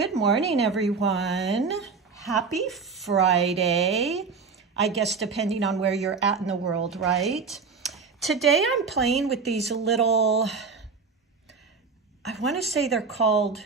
Good morning, everyone. Happy Friday, I guess, depending on where you're at in the world, right? Today I'm playing with these little, I want to say they're called,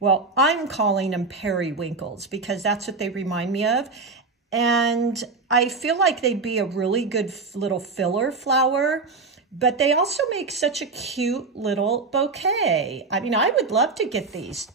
well, I'm calling them periwinkles because that's what they remind me of. And I feel like they'd be a really good little filler flower, but they also make such a cute little bouquet. I mean, I would love to get these.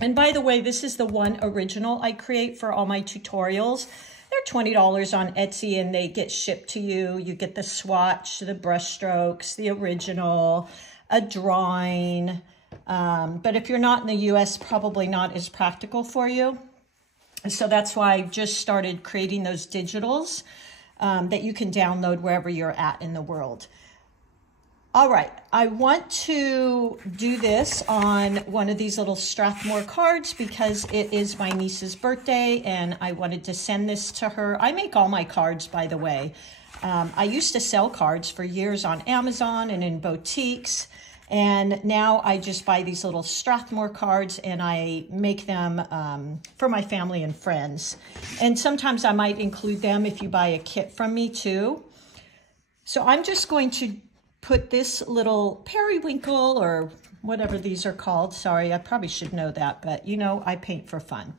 And by the way, this is the one original I create for all my tutorials. They're $20 on Etsy and they get shipped to you. You get the swatch, the brush strokes, the original, a drawing. But if you're not in the US, probably not as practical for you. So that's why I just started creating those digitals that you can download wherever you're at in the world. All right, I want to do this on one of these little Strathmore cards because it is my niece's birthday and I wanted to send this to her. I make all my cards, by the way. I used to sell cards for years on Amazon and in boutiques. And now I just buy these little Strathmore cards and I make them for my family and friends. And sometimes I might include them if you buy a kit from me too. So I'm just going to put this little periwinkle or whatever these are called. Sorry, I probably should know that, but you know, I paint for fun.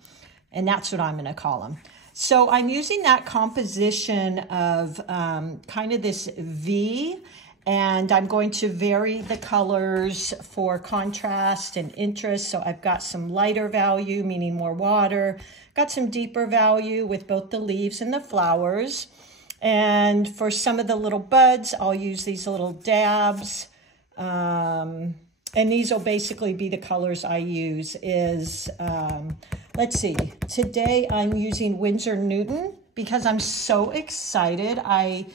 And that's what I'm going to call them. So I'm using that composition of kind of this V. And I'm going to vary the colors for contrast and interest. So I've got some lighter value, meaning more water. Got some deeper value with both the leaves and the flowers. And for some of the little buds, I'll use these little dabs. And these will basically be the colors I use is, let's see, today I'm using Winsor Newton because I'm so excited. I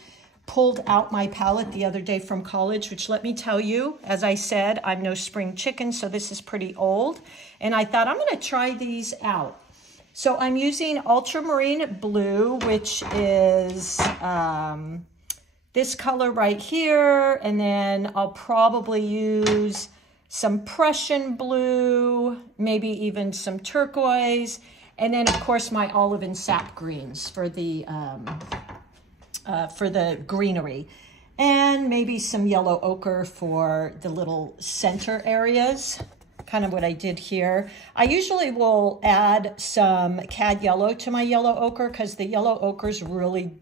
pulled out my palette the other day from college, which let me tell you, as I said, I'm no spring chicken, so this is pretty old. And I thought I'm going to try these out. So I'm using ultramarine blue, which is this color right here. And then I'll probably use some Prussian blue, maybe even some turquoise. And then, of course, my olive and sap greens for the greenery, and maybe some yellow ochre for the little center areas, kind of what I did here. I usually will add some cad yellow to my yellow ochre because the yellow ochre is really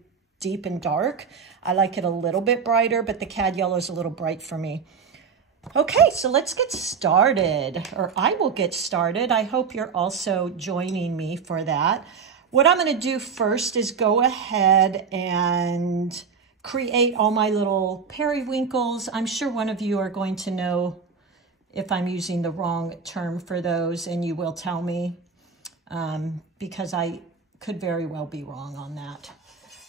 deep and dark. I like it a little bit brighter, but the cad yellow is a little bright for me. Okay, so let's get started, or I will get started. I hope you're also joining me for that. What I'm going to do first is go ahead and create all my little periwinkles. I'm sure one of you are going to know if I'm using the wrong term for those, and you will tell me because I could very well be wrong on that.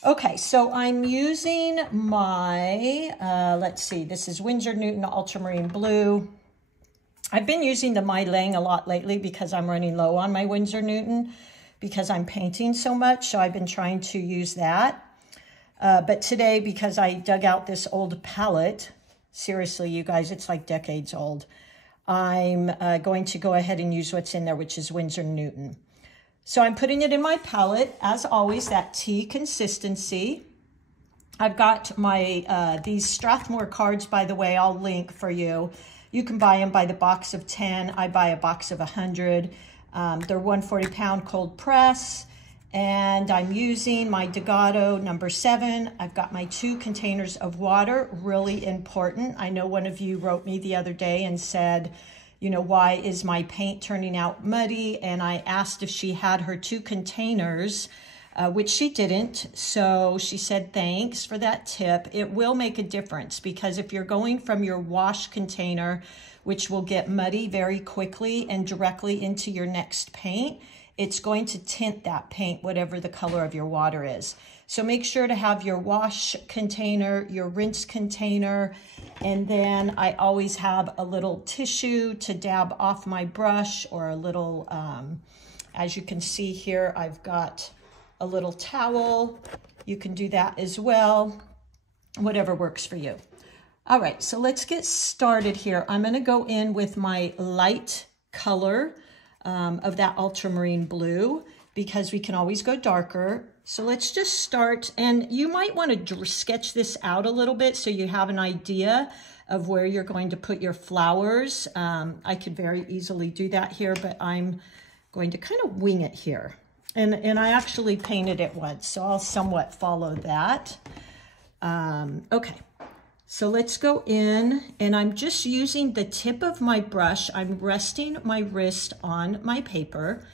Okay, so I'm using my, let's see, this is Winsor Newton Ultramarine Blue. I've been using the My Lang a lot lately because I'm running low on my Winsor Newton, because I'm painting so much, so I've been trying to use that. But today, because I dug out this old palette, seriously, you guys, it's like decades old, I'm going to go ahead and use what's in there, which is Winsor Newton. So I'm putting it in my palette, as always, that tea consistency. I've got my these Strathmore cards, by the way, I'll link for you. You can buy them by the box of 10. I buy a box of 100. They're 140-pound cold press, and I'm using my Degato number 7. I've got my 2 containers of water, really important. I know one of you wrote me the other day and said, you know, why is my paint turning out muddy? And I asked if she had her 2 containers, which she didn't. So she said, thanks for that tip. It will make a difference because if you're going from your wash container, which will get muddy very quickly and directly into your next paint, it's going to tint that paint, whatever the color of your water is. So make sure to have your wash container, your rinse container, and then I always have a little tissue to dab off my brush, or a little, as you can see here, I've got a little towel. You can do that as well, whatever works for you. All right, so let's get started here. I'm going to go in with my light color of that ultramarine blue, because we can always go darker. So let's just start, and you might want to sketch this out a little bit so you have an idea of where you're going to put your flowers. I could very easily do that here, but I'm going to kind of wing it here. And I actually painted it once, so I'll somewhat follow that. Okay, so let's go in, and I'm just using the tip of my brush. I'm resting my wrist on my paper,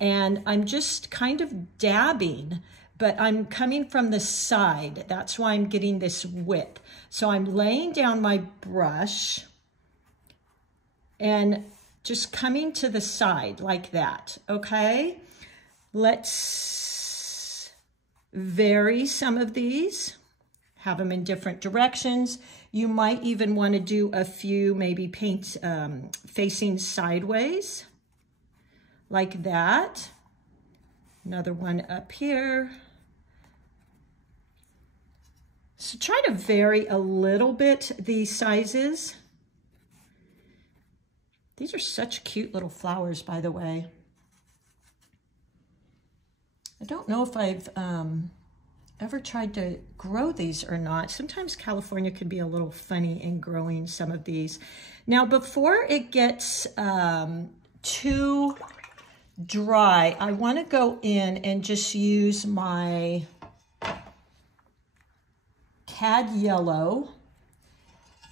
and I'm just kind of dabbing, but I'm coming from the side. That's why I'm getting this width. So I'm laying down my brush and just coming to the side like that, okay? Let's vary some of these, have them in different directions. You might even want to do a few, maybe paint facing sideways, like that. Another one up here. So try to vary a little bit these sizes. These are such cute little flowers, by the way. I don't know if I've ever tried to grow these or not. Sometimes California can be a little funny in growing some of these. Now, before it gets too dry, I want to go in and just use my cad yellow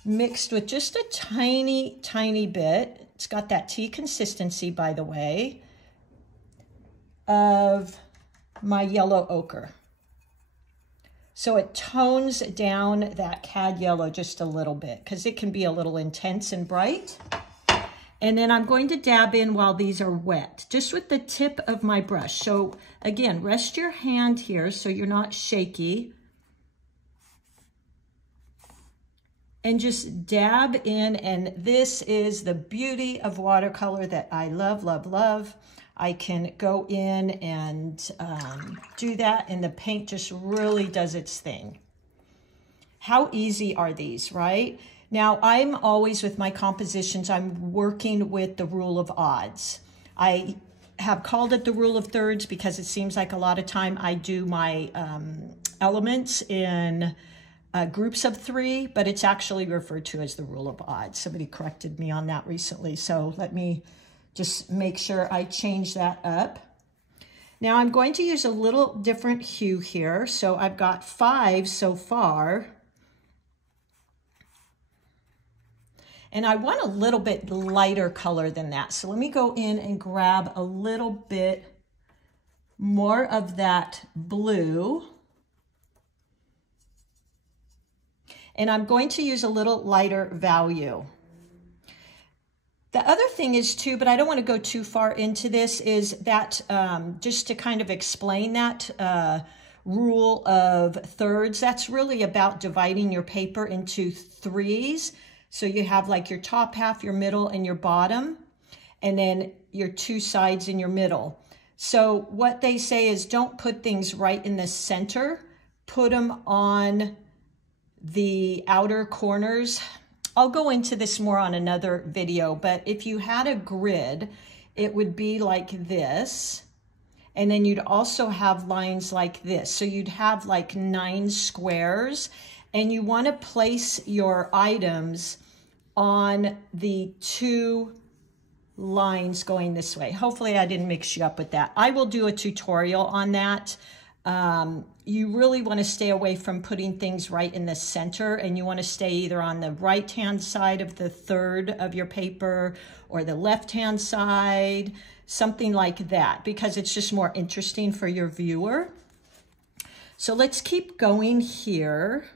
mixed with just a tiny bit. It's got that tea consistency, by the way, of my yellow ochre. So it tones down that cad yellow just a little bit because it can be a little intense and bright. And then I'm going to dab in while these are wet, just with the tip of my brush. So again, rest your hand here so you're not shaky. And just dab in, and this is the beauty of watercolor that I love, love, love. I can go in and do that, and the paint just really does its thing. How easy are these, right? Now, I'm always, with my compositions, I'm working with the rule of odds. I have called it the rule of thirds because it seems like a lot of time I do my elements in groups of 3, but it's actually referred to as the rule of odds. Somebody corrected me on that recently, so let me just make sure I change that up. Now I'm going to use a little different hue here. So I've got 5 so far. And I want a little bit lighter color than that. So let me go in and grab a little bit more of that blue. And I'm going to use a little lighter value. The other thing is too, but I don't want to go too far into this, is that just to kind of explain that rule of thirds, that's really about dividing your paper into 3s. So you have like your top half, your middle, and your bottom, and then your 2 sides in your middle. So what they say is don't put things right in the center, put them on the outer corners. I'll go into this more on another video, but if you had a grid, it would be like this. And then you'd also have lines like this. So you'd have like 9 squares, and you want to place your items on the 2 lines going this way. Hopefully I didn't mix you up with that. I will do a tutorial on that. You really want to stay away from putting things right in the center, and you want to stay either on the right-hand side of the third of your paper or the left-hand side, something like that, because it's just more interesting for your viewer. So let's keep going here.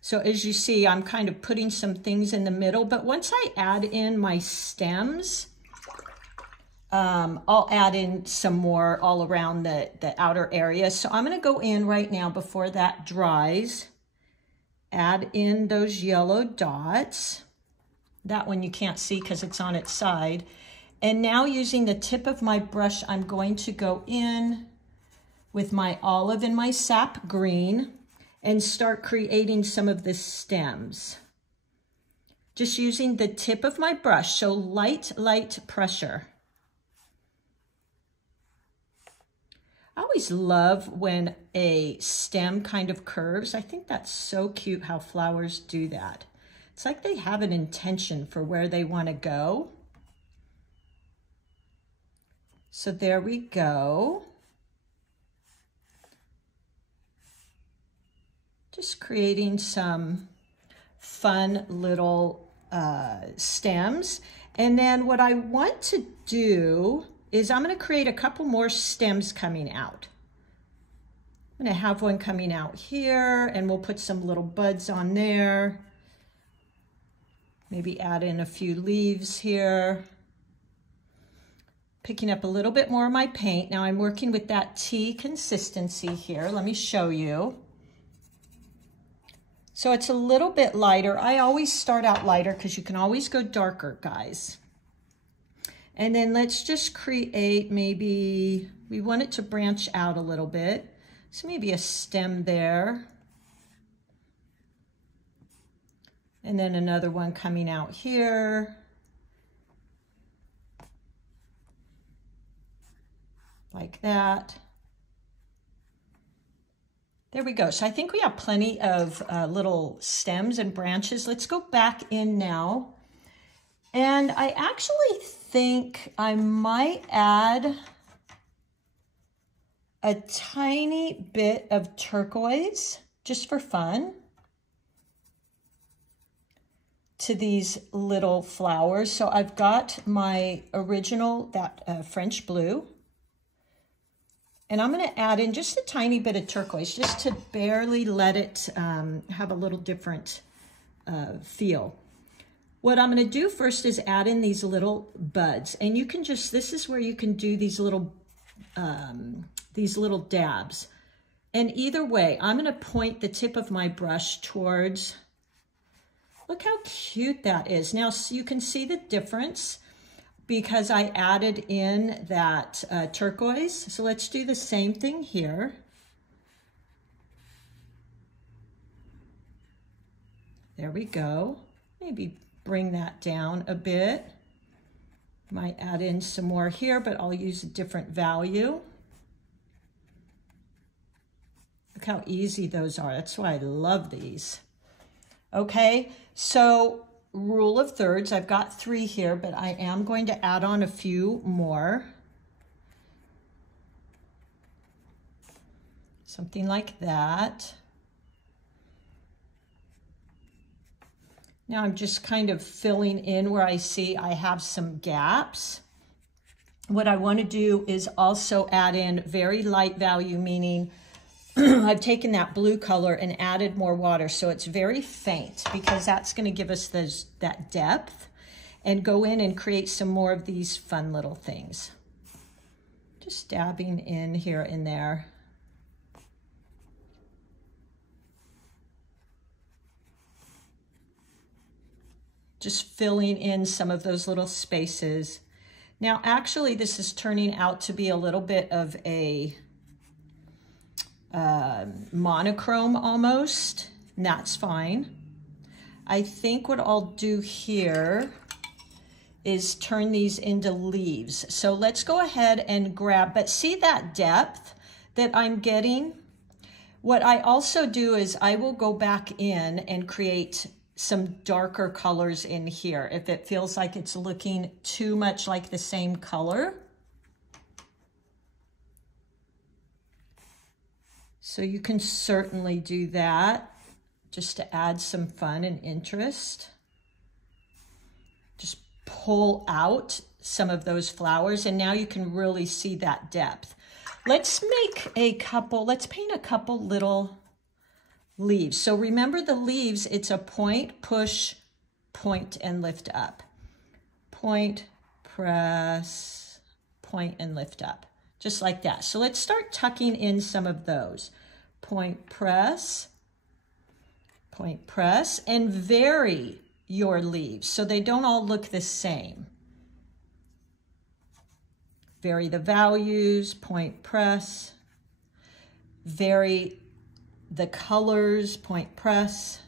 So as you see, I'm kind of putting some things in the middle, but once I add in my stems, I'll add in some more all around the outer area. So I'm going to go in right now before that dries, add in those yellow dots. That one you can't see because it's on its side. And now using the tip of my brush, I'm going to go in with my olive and my sap green and start creating some of the stems. just using the tip of my brush, so light pressure. I always love when a stem kind of curves. I think that's so cute how flowers do that. It's like they have an intention for where they want to go. So there we go. Just creating some fun little stems. And then what I want to do is I'm going to create a couple more stems coming out. I'm going to have one coming out here, and we'll put some little buds on there. Maybe add in a few leaves here. Picking up a little bit more of my paint. Now I'm working with that tea consistency here. Let me show you. So it's a little bit lighter. I always start out lighter because you can always go darker, guys. And then let's just create, maybe, we want it to branch out a little bit. So maybe a stem there. And then another one coming out here. Like that. There we go. So I think we have plenty of little stems and branches. Let's go back in now. And I actually think I might add a tiny bit of turquoise, just for fun, to these little flowers. So I've got my original, that French blue. And I'm going to add in just a tiny bit of turquoise, just to barely let it have a little different feel. What I'm going to do first is add in these little buds. And you can just, this is where you can do these little dabs. And either way, I'm going to point the tip of my brush towards, look how cute that is. Now, so you can see the difference, because I added in that turquoise. So let's do the same thing here. There we go. Maybe bring that down a bit. Might add in some more here, but I'll use a different value. Look how easy those are. That's why I love these. Okay, so rule of thirds, I've got 3 here, but I am going to add on a few more. Something like that. Now I'm just kind of filling in where I see I have some gaps. What I want to do is also add in very light value, meaning I've taken that blue color and added more water, so it's very faint, because that's going to give us that depth, and go in and create some more of these fun little things. Just dabbing in here and there. Just filling in some of those little spaces. Now, actually, this is turning out to be a little bit of a monochrome almost, and that's fine. I think what I'll do here is turn these into leaves. So let's go ahead and grab, but see that depth that I'm getting? What I also do is I will go back in and create some darker colors in here if it feels like it's looking too much like the same color. So you can certainly do that, just to add some fun and interest. Just pull out some of those flowers, and now you can really see that depth. Let's paint a couple little leaves. So remember the leaves, it's a point, push, point, and lift up. Point, press, point, and lift up. Just like that. So let's start tucking in some of those. Point, press, and vary your leaves so they don't all look the same. Vary the values, point, press. Vary the colors, point, press.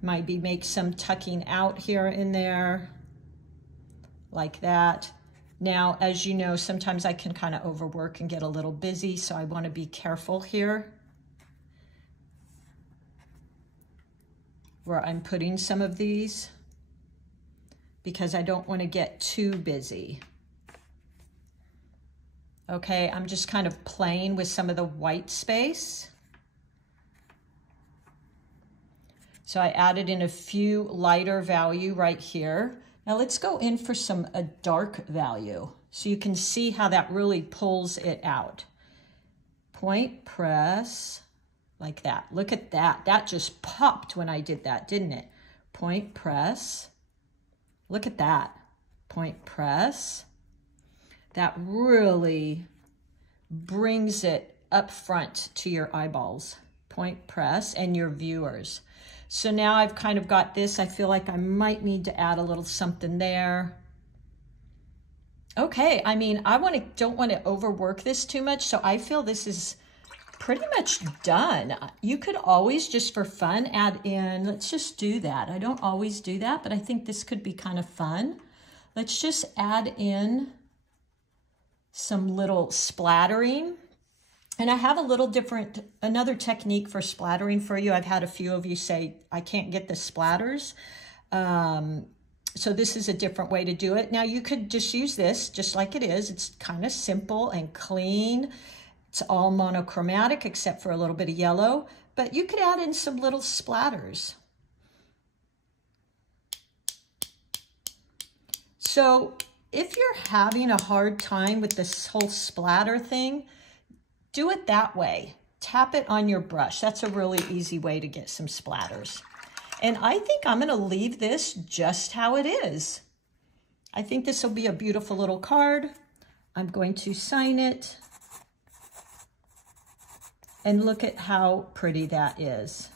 Maybe make some tucking out here and there, like that. Now, as you know, sometimes I can kind of overwork and get a little busy, so I want to be careful here where I'm putting some of these, because I don't want to get too busy. Okay, I'm just kind of playing with some of the white space. So I added in a few lighter value right here. Now let's go in for a dark value so you can see how that really pulls it out. Point press, like that. Look at that. That just popped when I did that, didn't it? Point press. Look at that. Point press. That really brings it up front to your eyeballs. Point press and your viewers. So now I've kind of got this. I feel like I might need to add a little something there. Okay, I mean, don't want to overwork this too much, so I feel this is pretty much done. You could always, just for fun, add in, let's just do that. I don't always do that, but I think this could be kind of fun. Let's just add in some little splattering. And I have a little another technique for splattering for you. I've had a few of you say, I can't get the splatters. So this is a different way to do it. Now you could just use this just like it is. It's kind of simple and clean. It's all monochromatic except for a little bit of yellow, but you could add in some little splatters. So if you're having a hard time with this whole splatter thing, do it that way. Tap it on your brush. That's a really easy way to get some splatters. And I think I'm going to leave this just how it is. I think this will be a beautiful little card. I'm going to sign it. And look at how pretty that is.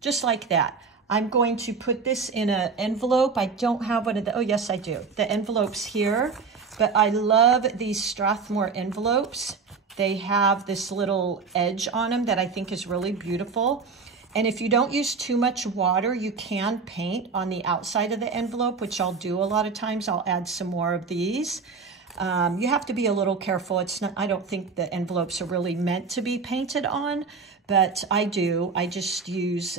Just like that. I'm going to put this in an envelope. I don't have one of the, oh yes I do. The envelope's here. But I love these Strathmore envelopes. They have this little edge on them that I think is really beautiful. And if you don't use too much water, you can paint on the outside of the envelope, which I'll do a lot of times. I'll add some more of these. You have to be a little careful. It's not, I don't think the envelopes are really meant to be painted on, but I do. I just use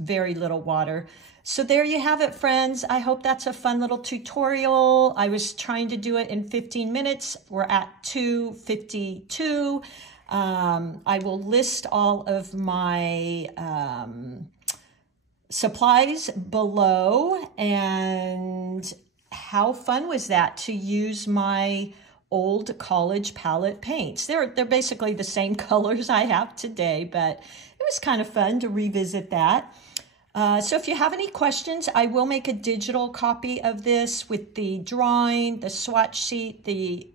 very little water. So there you have it, friends. I hope that's a fun little tutorial. I was trying to do it in 15 minutes. We're at 2:52. I will list all of my supplies below. And how fun was that to use my old college palette paints? They're basically the same colors I have today, but it was kind of fun to revisit that. So if you have any questions, I will make a digital copy of this with the drawing, the swatch sheet, the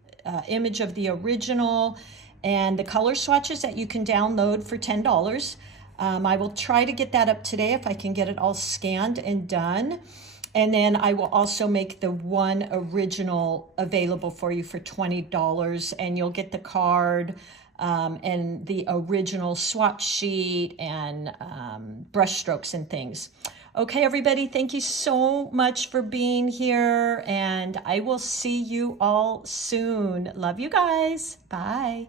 image of the original, and the color swatches that you can download for $10. I will try to get that up today if I can get it all scanned and done. And then I will also make the one original available for you for $20, and you'll get the card, and the original swatch sheet and brush strokes and things. Okay, everybody, thank you so much for being here, and I will see you all soon. Love you guys. Bye.